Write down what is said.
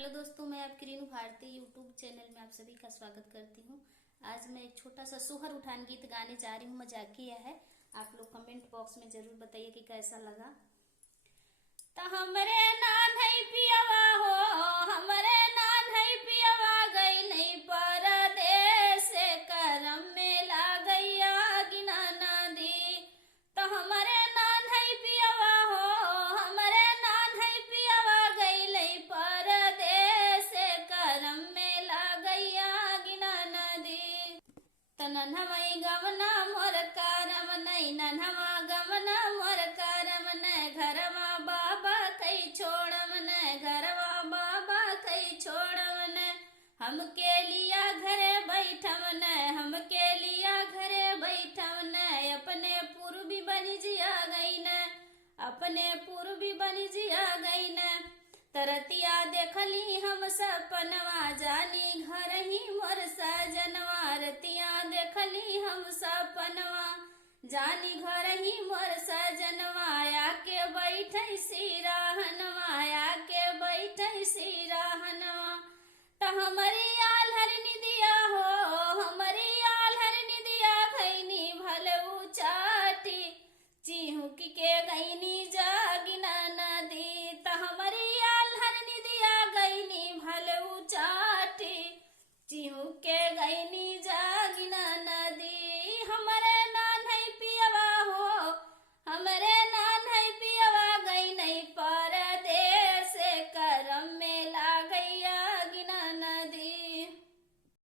हेलो दोस्तों, मैं आपकी रीनू भारती यूट्यूब चैनल में आप सभी का स्वागत करती हूँ। आज मैं एक छोटा सा सोहर उठान गीत गाने जा रही हूँ, मजाकिया है। आप लोग कमेंट बॉक्स में जरूर बताइए कि कैसा लगा। तो हमरे नान है पियवा हो, हमरे नान है पियवा गई नहीं परदेस करम में ला गैया गिना नदी। तो हमरे नान है पियवा हो, हमरे नान है पियवा गई नहीं परदेस करम में ला गैया गिना नदी। तो नन्हमई गमना मोर करम नहीं, नन्हमा गमना मोर करम नहीं, घरवा बाबा कई छोड़म ने, घरवा बाबा कई छोड़म ने, हमके लिया घरे बैठम ने, हमके लिया घरे बैठम ने, अपने पूर्वी बनी जिया गई ने, अपने पूर्वी बनी जिया गई ने। तरतिया देखली हम सपनवा जानी घर ही मोर सजनवा, रतिया देखली हम सपनवा जानी घर ही मोर सजनवा, आके बैठे सिराहनवा, आके बैठे सिराहनवा। तो हमारी आल्हर निदिया हो, हमारी आल्हर निदिया खैनी भले उचाटी, चिहुक के गईनी जागिना नदी। तो हमारी आल्हर निदिया गईनी भले उचाटी, चिहुक के गईनी जागिना नदी। हमारी